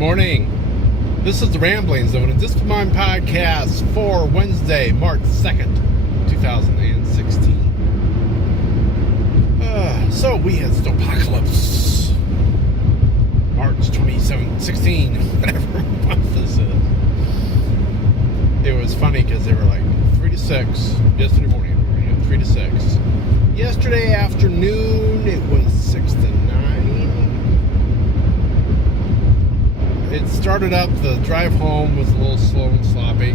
morning. This is the Ramblings of an Indisciplined Podcast for Wednesday, March 2nd, 2016. So we had snowpocalypse. March 2016, whatever month this is. It was funny because they were like 3 to 6 yesterday morning, 3 to 6. Yesterday afternoon, it was 6 to 9. It started up, the drive home was a little slow and sloppy.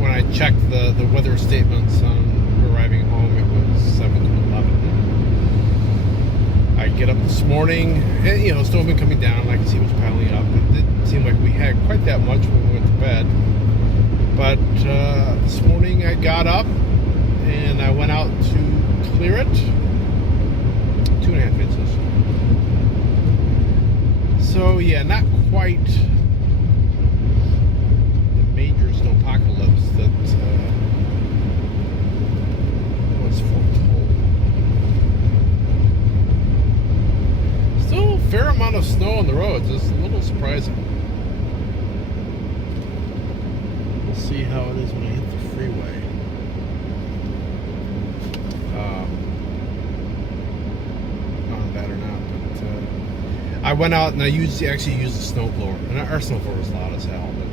When I checked the weather statements on arriving home, it was 7 to 11. I get up this morning, and snow had been coming down, I could see it was piling up. It didn't seem like we had quite that much when we went to bed. But this morning I got up, and I went out to clear it. 2.5 inches. So yeah, not quite the major snowpocalypse that was foretold. Still a fair amount of snow on the roads. It's a little surprising. We'll see how it is when I hit the freeway. On that or not, but I went out and I actually used a snowblower, and our snowblower was loud as hell, but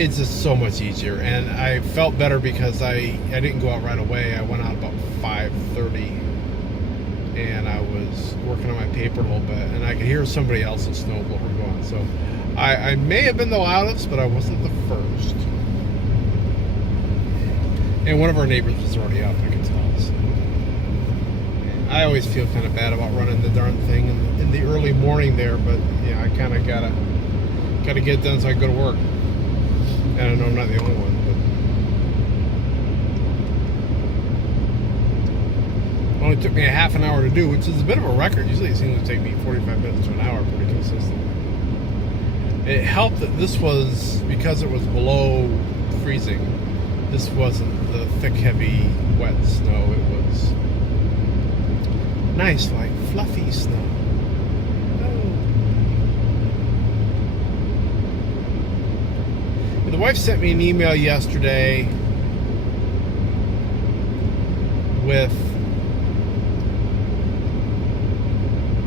it's just so much easier. And I felt better because I didn't go out right away. I went out about 5:30, and I was working on my paper a little bit, and I could hear somebody else's snowblower going. So I may have been the loudest, but I wasn't the first. And one of our neighbors was already out, I could tell. So I always feel kind of bad about running the darn thing in the early morning there, but yeah, I kind of gotta get it done so I can go to work. And I know I'm not the only one, but it only took me a half an hour to do, which is a bit of a record. Usually it seems to take me 45 minutes to an hour pretty consistently. It helped that this was, because it was below freezing, this wasn't the thick, heavy, wet snow. It was nice, like fluffy snow. The wife sent me an email yesterday with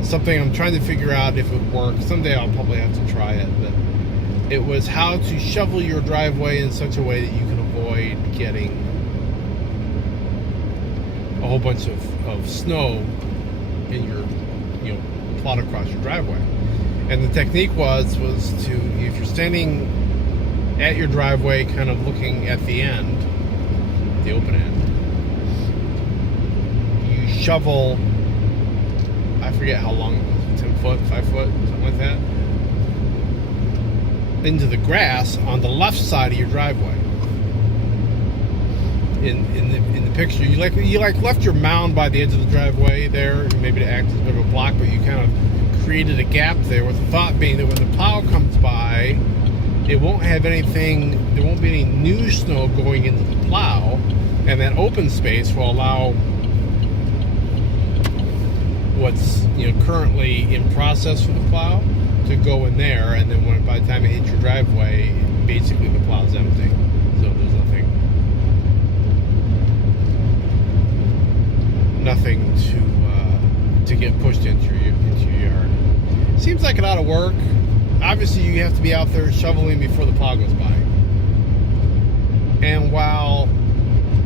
something I'm trying to figure out if it would work. Someday I'll probably have to try it, but it was how to shovel your driveway in such a way that you can avoid getting a whole bunch of snow in your, plot across your driveway. And the technique was to, if you're standing at your driveway, kind of looking at the end, the open end, you shovel, I forget how long it was, 10 foot, 5 foot, something like that, into the grass on the left side of your driveway. In the picture, you left your mound by the edge of the driveway there, maybe to act as a bit of a block, but you kind of created a gap there, with the thought being that when the plow comes by, it won't have anything, there won't be any new snow going into the plow, and that open space will allow what's currently in process for the plow to go in there, and then by the time it hits your driveway, basically the plow's empty, so there's nothing to get pushed into your yard. Seems like it ought to work. Obviously, you have to be out there shoveling before the plow goes by. And while,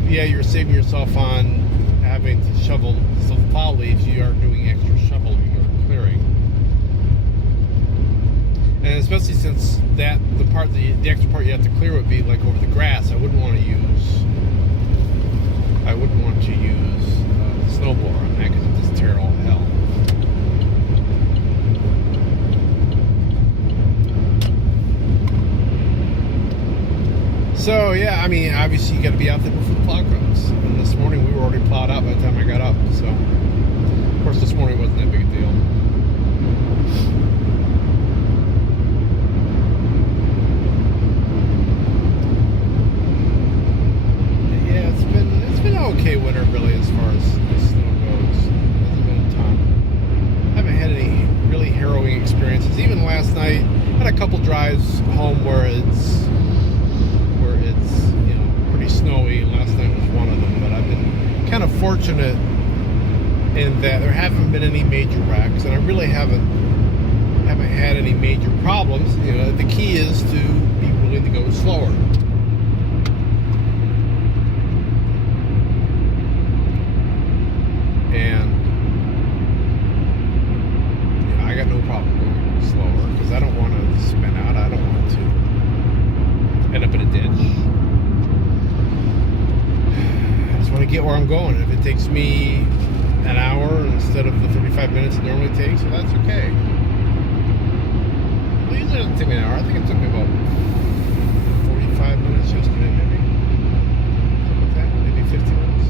you're saving yourself on having to shovel so the plow leaves, you are doing extra shoveling or clearing. And especially since the extra part you have to clear would be like over the grass, I wouldn't want to use the snowblower on that, because it just tear it all to hell. So yeah, obviously you got to be out there before the plow comes. And this morning we were already plowed out by the time I got up. So of course this morning wasn't that big a deal. Yeah, it's been okay winter really as far as the snow goes. It hasn't been a ton. I haven't had any fortunate in that there haven't been any major wrecks, and I really haven't had any major problems. You know, the key is to be willing to go slower. And you know, I got no problem going slower because I don't want to spin out. I don't want to end up in a ditch. I just want to get where I'm going. If it takes me an hour instead of the 35 minutes it normally takes, well, that's okay. Well, usually it doesn't take me an hour. I think it took me about 45 minutes yesterday, maybe. Something like that. Maybe 50 minutes.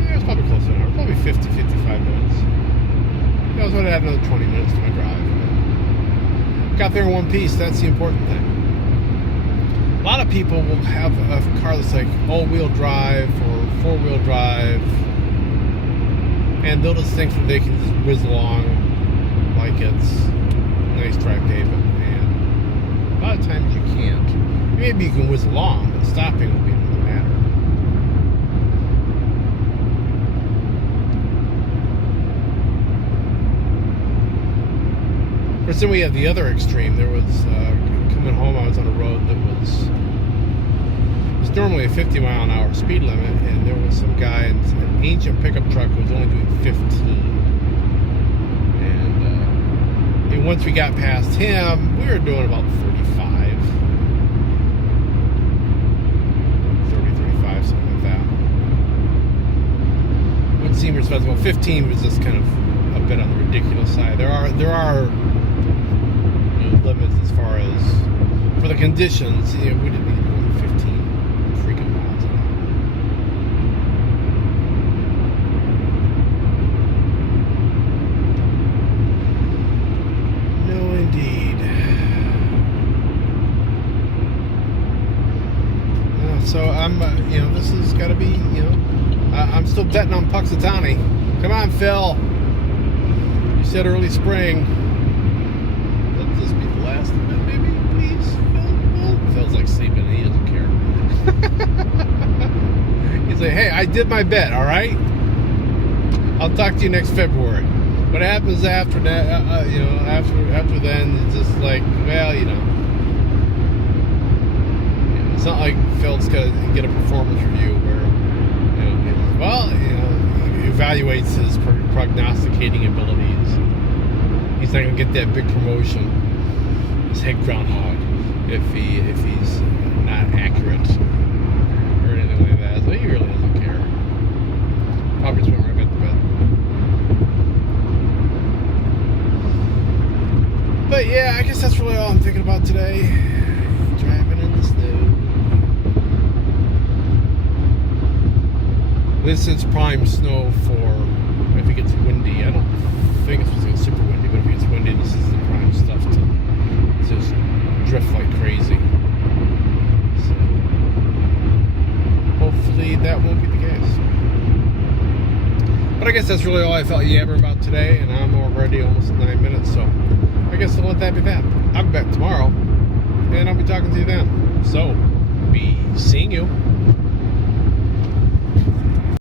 Yeah, it's probably close to an hour. Probably 50, 55 minutes. I was going to add another 20 minutes to my drive. Got there in one piece. That's the important thing. A lot of people will have a car that's like all-wheel drive or four-wheel drive, and they'll just think that they can just whiz along like it's nice dry pavement, and a lot of times you can't. Maybe you can whiz along, but stopping will be another matter. Of course, then we have the other extreme. There was coming home, I was on a road that was normally a 50-mile-an-hour speed limit, and there was some guy in an ancient pickup truck who was only doing 15. And once we got past him, we were doing about 35, something like that. Wouldn't seem responsible. 15 was just kind of a bit on the ridiculous side. There are limits as far as for the conditions. You know, we didn't need to go 15 freaking miles an hour. No, indeed. So I'm, this has got to be, I'm still betting on Puxatawny. Come on, Phil. You said early spring. Let this be the last of it, maybe, please. Phil's like sleeping and he doesn't care. He's like, hey, I did my bet, all right? I'll talk to you next February. What happens after that, after then, it's just like, well, it's not like Phil's going to get a performance review where, he evaluates his prognosticating abilities. He's not going to get that big promotion, his head groundhog, if he's not accurate or anything like that. So he really doesn't care. Probably just went right back to bed. But yeah, I guess that's really all I'm thinking about today. Driving in the snow. This is prime snow for, if it gets windy. I don't think it's supposed to get super windy, but if it gets windy, this is the prime stuff to just drift like crazy. So hopefully that won't be the case. But I guess that's really all I felt yabber about today, and I'm already almost 9 minutes, so I guess I'll let that be that. I'll be back tomorrow, and I'll be talking to you then. So, be seeing you.